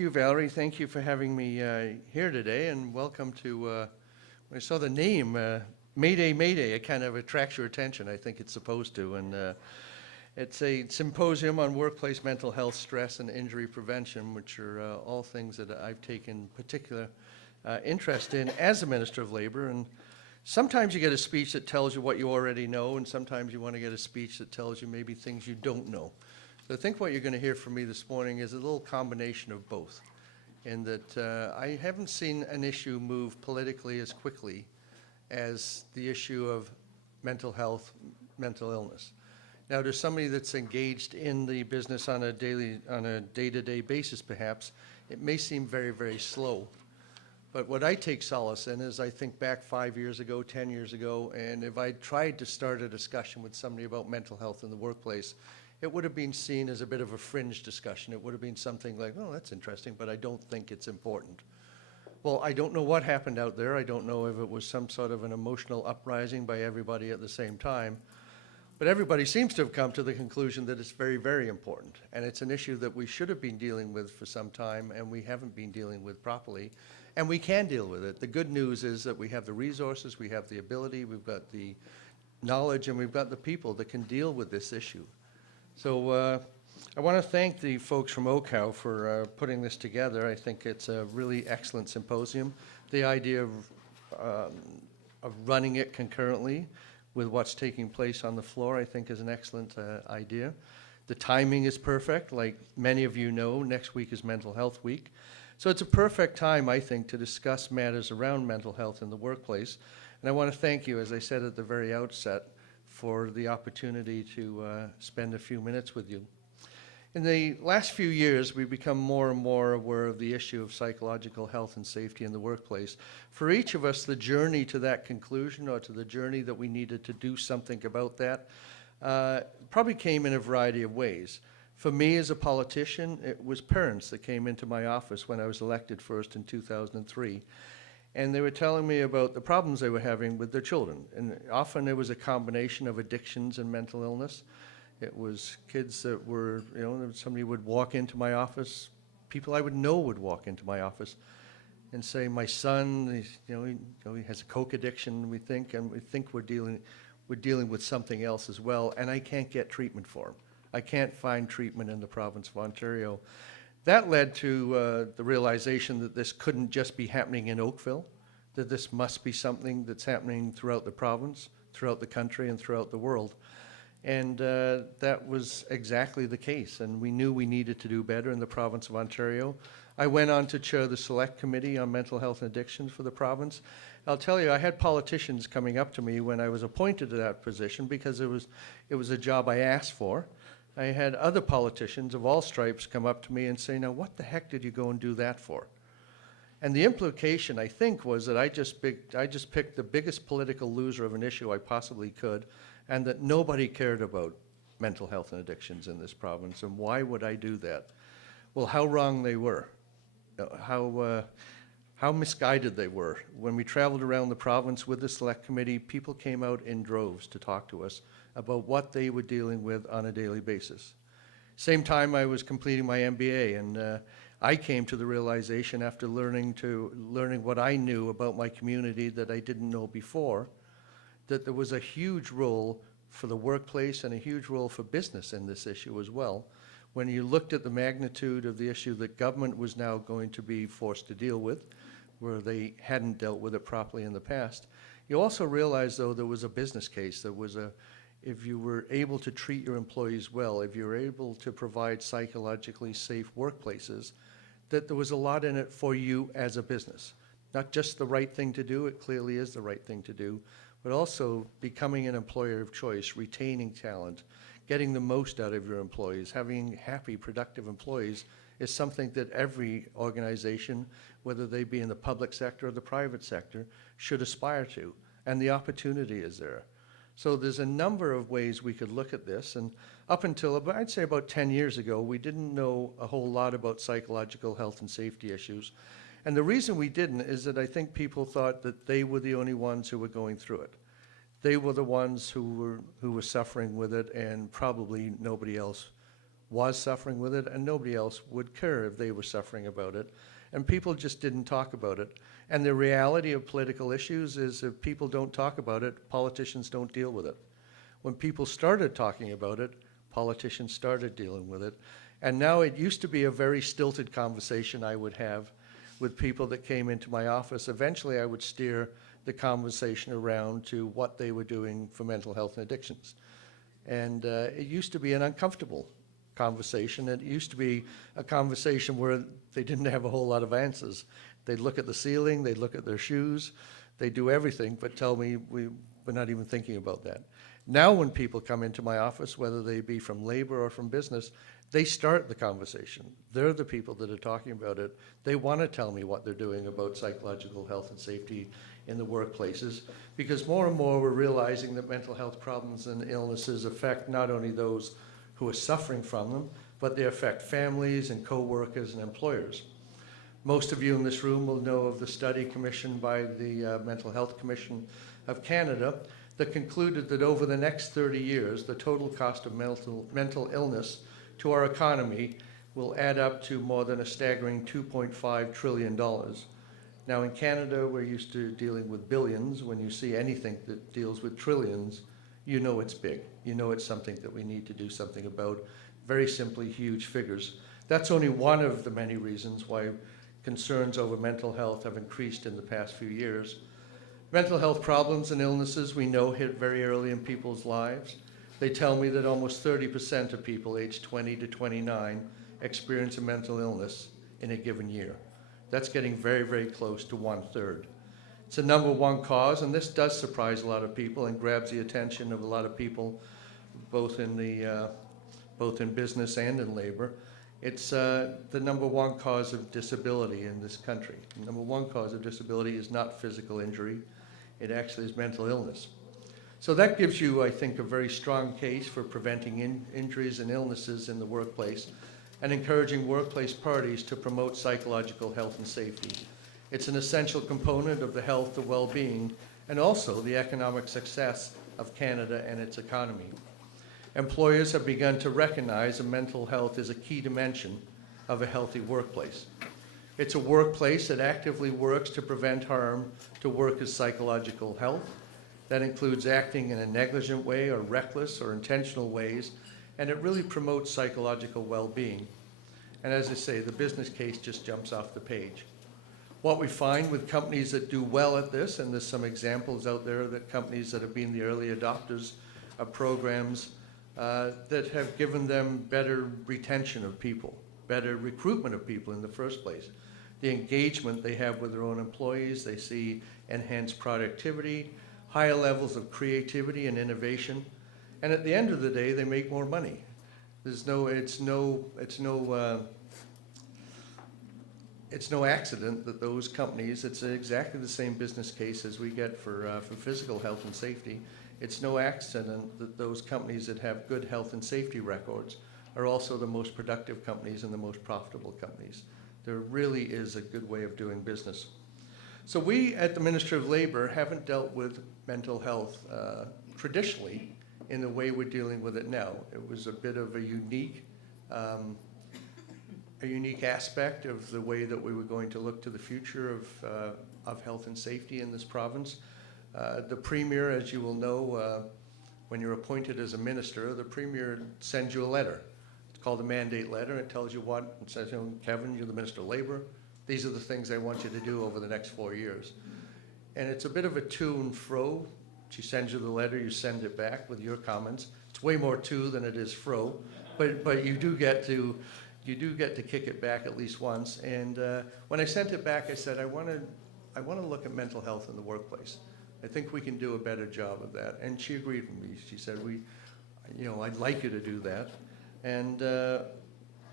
Thank you, Valerie. Thank you for having me here today, and welcome to, when I saw the name, Mayday, Mayday, it kind of attracts your attention. I think it's supposed to, and it's a symposium on workplace mental health, stress, and injury prevention, which are all things that I've taken particular interest in as a Minister of Labor. And sometimes you get a speech that tells you what you already know, and sometimes you want to get a speech that tells you maybe things you don't know. So I think what you're going to hear from me this morning is a little combination of both, in that I haven't seen an issue move politically as quickly as the issue of mental health, mental illness. Now, to somebody that's engaged in the business on a day-to-day basis, perhaps, it may seem very, very slow. But what I take solace in is I think back 5 years ago, 10 years ago, and if I tried to start a discussion with somebody about mental health in the workplace, it would have been seen as a bit of a fringe discussion. It would have been something like, oh, that's interesting, but I don't think it's important. Well, I don't know what happened out there. I don't know if it was some sort of an emotional uprising by everybody at the same time. But everybody seems to have come to the conclusion that it's very, very important. And it's an issue that we should have been dealing with for some time, and we haven't been dealing with properly. And we can deal with it. The good news is that we have the resources, we have the ability, we've got the knowledge, and we've got the people that can deal with this issue. So I want to thank the folks from OCAL for putting this together. I think it's a really excellent symposium. The idea of running it concurrently with what's taking place on the floor, I think, is an excellent idea. The timing is perfect. Like many of you know, next week is Mental Health Week. So it's a perfect time, I think, to discuss matters around mental health in the workplace. And I want to thank you, as I said at the very outset, for the opportunity to spend a few minutes with you. In the last few years, we've become more and more aware of the issue of psychological health and safety in the workplace. For each of us, the journey to that conclusion, or to the journey that we needed to do something about that, probably came in a variety of ways. For me as a politician, it was parents that came into my office when I was elected first in 2003. And they were telling me about the problems they were having with their children. And often it was a combination of addictions and mental illness. It was kids that were, somebody would walk into my office, people I would know would walk into my office and say, my son, he has a coke addiction, we think we're dealing with something else as well, and I can't get treatment for him. I can't find treatment in the province of Ontario. That led to the realization that this couldn't just be happening in Oakville, that this must be something that's happening throughout the province, throughout the country, and throughout the world. And that was exactly the case, and we knew we needed to do better in the province of Ontario. I went on to chair the Select Committee on Mental Health and Addictions for the province. I'll tell you, I had politicians coming up to me when I was appointed to that position because it was a job I asked for. I had other politicians of all stripes come up to me and say, now what the heck did you go and do that for? And the implication, I think, was that I just picked the biggest political loser of an issue I possibly could, and that nobody cared about mental health and addictions in this province, and why would I do that? Well, how wrong they were, how misguided they were. When we traveled around the province with the Select Committee, people came out in droves to talk to us about what they were dealing with on a daily basis. Same time I was completing my MBA, and I came to the realization after learning what I knew about my community that I didn't know before, that there was a huge role for the workplace and a huge role for business in this issue as well. When you looked at the magnitude of the issue that government was now going to be forced to deal with, where they hadn't dealt with it properly in the past, you also realized, though, there was a business case. If you were able to treat your employees well, if you were able to provide psychologically safe workplaces, that there was a lot in it for you as a business. Not just the right thing to do, it clearly is the right thing to do, but also becoming an employer of choice, retaining talent, getting the most out of your employees, having happy, productive employees is something that every organization, whether they be in the public sector or the private sector, should aspire to, and the opportunity is there. So there's a number of ways we could look at this, and up until, I'd say about 10 years ago, we didn't know a whole lot about psychological health and safety issues. And the reason we didn't is that I think people thought that they were the only ones who were going through it. They were the ones who were suffering with it, and probably nobody else was suffering with it, and nobody else would care if they were suffering about it. And people just didn't talk about it. And the reality of political issues is if people don't talk about it, politicians don't deal with it. When people started talking about it, politicians started dealing with it. And now it used to be a very stilted conversation I would have with people that came into my office. Eventually I would steer the conversation around to what they were doing for mental health and addictions. And it used to be an uncomfortable conversation. It used to be a conversation where they didn't have a whole lot of answers. They'd look at the ceiling, they'd look at their shoes, they'd do everything but tell me we're not even thinking about that. Now when people come into my office, whether they be from labor or from business, they start the conversation. They're the people that are talking about it. They want to tell me what they're doing about psychological health and safety in the workplaces, because more and more we're realizing that mental health problems and illnesses affect not only those who are suffering from them, but they affect families and co-workers and employers. Most of you in this room will know of the study commissioned by the Mental Health Commission of Canada that concluded that over the next 30 years, the total cost of mental illness to our economy will add up to more than a staggering $2.5 trillion. Now in Canada, we're used to dealing with billions. When you see anything that deals with trillions, you know it's big. You know it's something that we need to do something about. Very simply, huge figures. That's only one of the many reasons why concerns over mental health have increased in the past few years. Mental health problems and illnesses we know hit very early in people's lives. They tell me that almost 30% of people aged 20 to 29 experience a mental illness in a given year. That's getting very, very close to 1/3. It's the #1 cause, and this does surprise a lot of people and grabs the attention of a lot of people, both in business and in labor. It's the #1 cause of disability in this country. The #1 cause of disability is not physical injury. It actually is mental illness. So that gives you, I think, a very strong case for preventing injuries and illnesses in the workplace and encouraging workplace parties to promote psychological health and safety. It's an essential component of the health, the well-being, and also the economic success of Canada and its economy. Employers have begun to recognize that mental health is a key dimension of a healthy workplace. It's a workplace that actively works to prevent harm to workers' psychological health. That includes acting in a negligent way or reckless or intentional ways, and it really promotes psychological well-being. And as I say, the business case just jumps off the page. What we find with companies that do well at this, and there's some examples out there that companies that have been the early adopters of programs that have given them better retention of people, better recruitment of people in the first place. The engagement they have with their own employees, they see enhanced productivity, higher levels of creativity and innovation, and at the end of the day, they make more money. It's no accident that those companies, it's exactly the same business case as we get for physical health and safety. It's no accident that those companies that have good health and safety records are also the most productive companies and the most profitable companies. There really is a good way of doing business. So we at the Ministry of Labor haven't dealt with mental health traditionally in the way we're dealing with it now. It was a bit of a unique aspect of the way that we were going to look to the future of health and safety in this province. The Premier, as you will know, when you're appointed as a minister, the Premier sends you a letter. It's called a mandate letter. It tells you what, it says, Kevin, you're the Minister of Labor. These are the things I want you to do over the next 4 years. And it's a bit of a to and fro. She sends you the letter, you send it back with your comments. It's way more to than it is fro, but you do get to kick it back at least once. And when I sent it back, I said, I want to look at mental health in the workplace. I think we can do a better job of that. And she agreed with me. She said, I'd like you to do that. And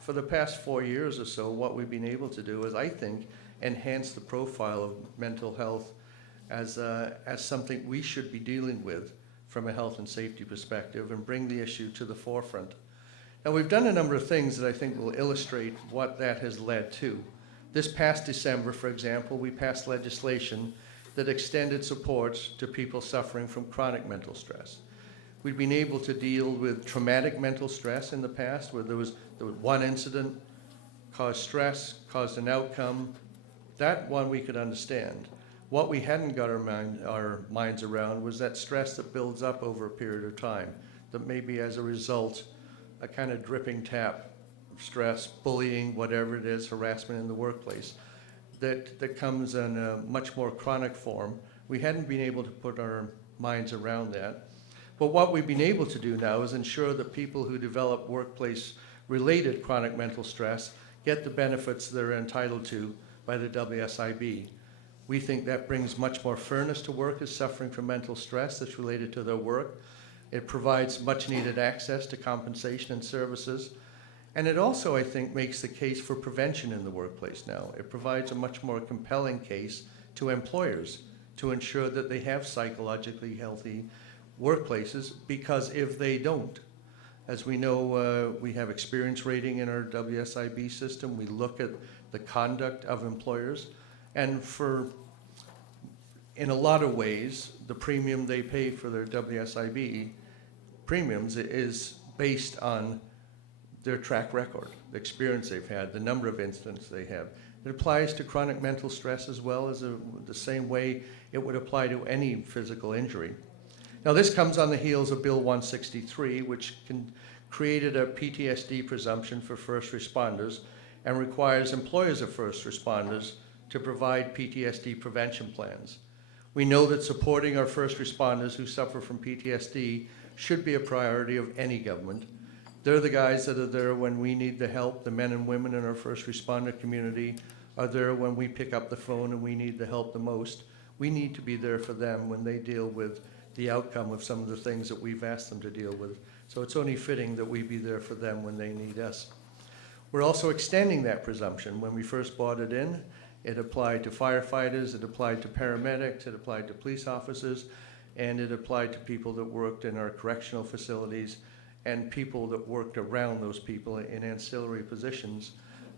for the past 4 years or so, what we've been able to do is, I think, enhance the profile of mental health as something we should be dealing with from a health and safety perspective and bring the issue to the forefront. Now, we've done a number of things that I think will illustrate what that has led to. This past December, for example, we passed legislation that extended supports to people suffering from chronic mental stress. We've been able to deal with traumatic mental stress in the past, where there was one incident, caused stress, caused an outcome. That one we could understand. What we hadn't got our minds around was that stress that builds up over a period of time, that maybe as a result, a kind of dripping tap of stress, bullying, whatever it is, harassment in the workplace, that comes in a much more chronic form. We hadn't been able to put our minds around that. But what we've been able to do now is ensure that people who develop workplace-related chronic mental stress get the benefits they're entitled to by the WSIB. We think that brings much more fairness to workers suffering from mental stress that's related to their work. It provides much-needed access to compensation and services. And it also, I think, makes the case for prevention in the workplace now. It provides a much more compelling case to employers to ensure that they have psychologically healthy workplaces, because if they don't, as we know, we have experience rating in our WSIB system. We look at the conduct of employers, and in a lot of ways, the premium they pay for their WSIB premiums is based on their track record, the experience they've had, the number of incidents they have. It applies to chronic mental stress as well as the same way it would apply to any physical injury. Now, this comes on the heels of Bill 163, which created a PTSD presumption for first responders and requires employers of first responders to provide PTSD prevention plans. We know that supporting our first responders who suffer from PTSD should be a priority of any government. They're the guys that are there when we need the help. The men and women in our first responder community are there when we pick up the phone and we need the help the most. We need to be there for them when they deal with the outcome of some of the things that we've asked them to deal with. So it's only fitting that we be there for them when they need us. We're also extending that presumption. When we first brought it in, it applied to firefighters, it applied to paramedics, it applied to police officers, and it applied to people that worked in our correctional facilities and people that worked around those people in ancillary positions.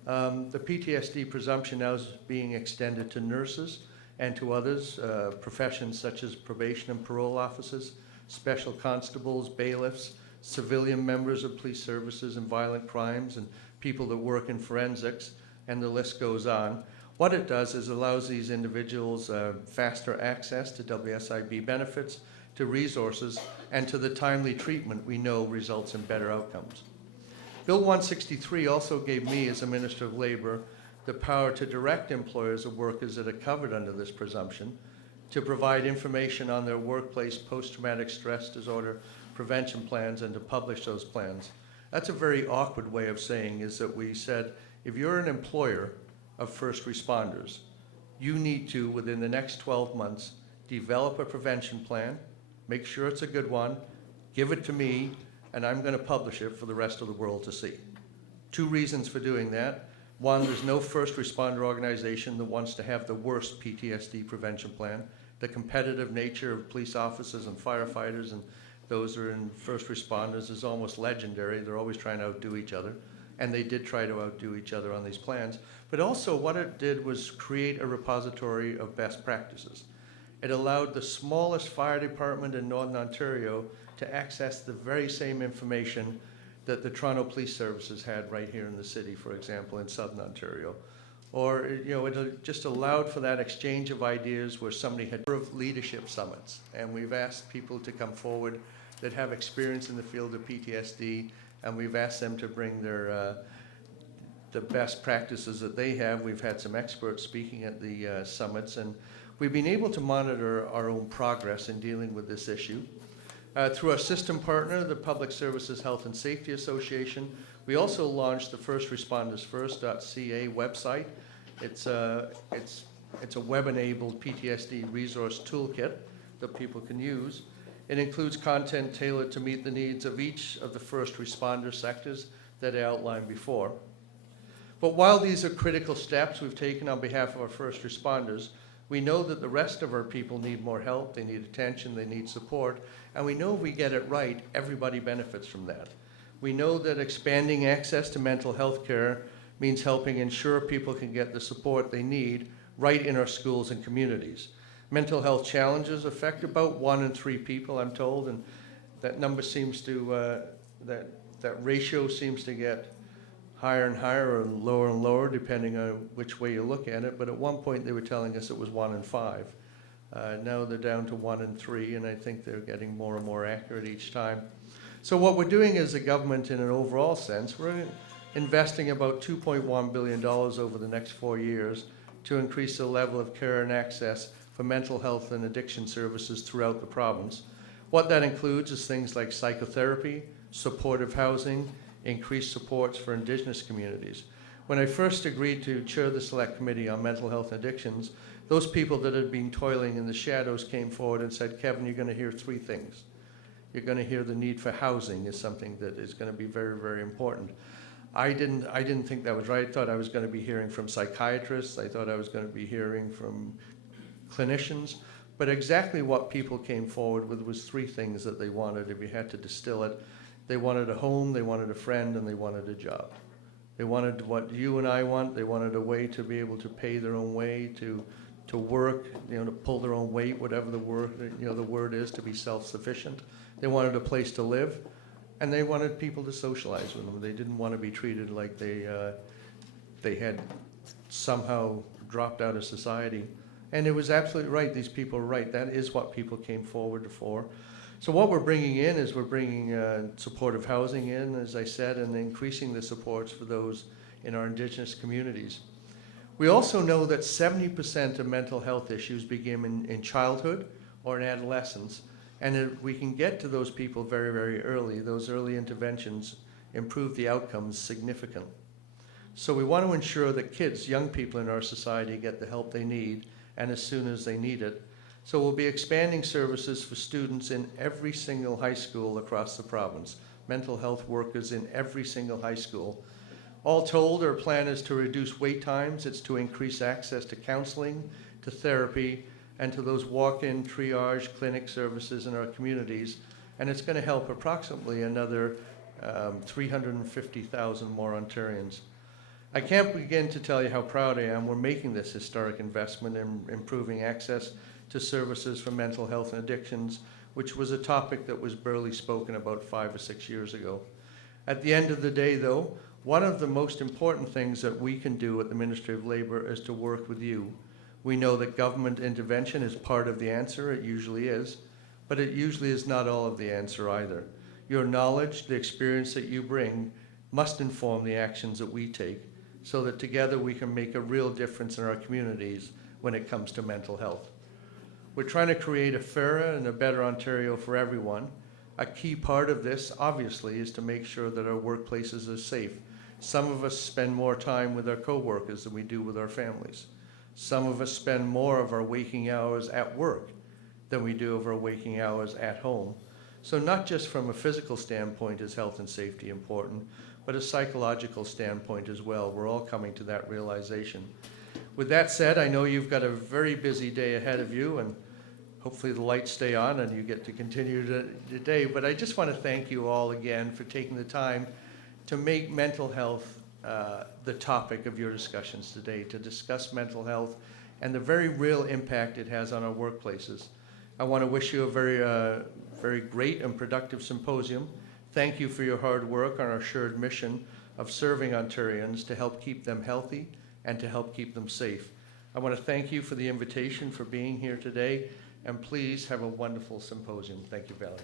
The PTSD presumption now is being extended to nurses and to others, professions such as probation and parole officers, special constables, bailiffs, civilian members of police services and violent crimes, and people that work in forensics, and the list goes on. What it does is allows these individuals faster access to WSIB benefits, to resources, and to the timely treatment we know results in better outcomes. Bill 163 also gave me, as a Minister of Labor, the power to direct employers of workers that are covered under this presumption to provide information on their workplace post-traumatic stress disorder prevention plans and to publish those plans. That's a very awkward way of saying is that we said, if you're an employer of first responders, you need to, within the next 12 months, develop a prevention plan, make sure it's a good one, give it to me, and I'm going to publish it for the rest of the world to see. Two reasons for doing that. One, there's no first responder organization that wants to have the worst PTSD prevention plan. The competitive nature of police officers and firefighters and those who are in first responders is almost legendary. They're always trying to outdo each other, and they did try to outdo each other on these plans. But also what it did was create a repository of best practices. It allowed the smallest fire department in Northern Ontario to access the very same information that the Toronto Police Services had right here in the city, for example, in Southern Ontario. Or, it just allowed for that exchange of ideas where somebody had leadership summits. And we've asked people to come forward that have experience in the field of PTSD, and we've asked them to bring their the best practices that they have. We've had some experts speaking at the summits, and we've been able to monitor our own progress in dealing with this issue. Through our system partner, the Public Services Health and Safety Association, we also launched the FirstRespondersFirst.ca website. It's a web-enabled PTSD resource toolkit that people can use. It includes content tailored to meet the needs of each of the first responder sectors that I outlined before. But while these are critical steps we've taken on behalf of our first responders, we know that the rest of our people need more help, they need attention, they need support, and we know if we get it right, everybody benefits from that. We know that expanding access to mental health care means helping ensure people can get the support they need right in our schools and communities. Mental health challenges affect about 1 in 3 people, I'm told, and that number seems to, that ratio seems to get higher and higher or lower and lower depending on which way you look at it. But at one point they were telling us it was 1 in 5. Now they're down to 1 in 3, and I think they're getting more and more accurate each time. So what we're doing as a government in an overall sense, we're investing about $2.1 billion over the next 4 years to increase the level of care and access for mental health and addiction services throughout the province. What that includes is things like psychotherapy, supportive housing, increased supports for Indigenous communities. When I first agreed to chair the Select Committee on Mental Health and Addictions, those people that had been toiling in the shadows came forward and said, Kevin, you're going to hear 3 things. You're going to hear the need for housing is something that is going to be very, very important. I didn't think that was right. I thought I was going to be hearing from psychiatrists. I thought I was going to be hearing from clinicians. But exactly what people came forward with was 3 things that they wanted, if you had to distill it. They wanted a home, they wanted a friend, and they wanted a job. They wanted what you and I want. They wanted a way to be able to pay their own way, to work, to pull their own weight, whatever the word is, to be self-sufficient. They wanted a place to live, and they wanted people to socialize with them. They didn't want to be treated like they had somehow dropped out of society. And it was absolutely right. These people were right. That is what people came forward for. So what we're bringing in is we're bringing supportive housing in, as I said, and increasing the supports for those in our Indigenous communities. We also know that 70% of mental health issues begin in childhood or in adolescence, and if we can get to those people very, very early, those early interventions improve the outcomes significantly. So we want to ensure that kids, young people in our society, get the help they need and as soon as they need it. So we'll be expanding services for students in every single high school across the province, mental health workers in every single high school. All told, our plan is to reduce wait times. It's to increase access to counseling, to therapy, and to those walk-in triage clinic services in our communities. And it's going to help approximately another 350,000 more Ontarians. I can't begin to tell you how proud I am. We're making this historic investment in improving access to services for mental health and addictions, which was a topic that was barely spoken about 5 or 6 years ago. At the end of the day, though, one of the most important things that we can do at the Ministry of Labour is to work with you. We know that government intervention is part of the answer, it usually is, but it usually is not all of the answer either. Your knowledge, the experience that you bring, must inform the actions that we take, so that together we can make a real difference in our communities when it comes to mental health. We're trying to create a fairer and a better Ontario for everyone. A key part of this, obviously, is to make sure that our workplaces are safe. Some of us spend more time with our co-workers than we do with our families. Some of us spend more of our waking hours at work than we do of our waking hours at home. So not just from a physical standpoint is health and safety important, but a psychological standpoint as well. We're all coming to that realization. With that said, I know you've got a very busy day ahead of you, and hopefully the lights stay on and you get to continue the day. But I just want to thank you all again for taking the time to make mental health the topic of your discussions today, to discuss mental health and the very real impact it has on our workplaces. I want to wish you a very great and productive symposium. Thank you for your hard work on our shared mission of serving Ontarians to help keep them healthy and to help keep them safe. I want to thank you for the invitation, for being here today, and please have a wonderful symposium. Thank you, Valerie.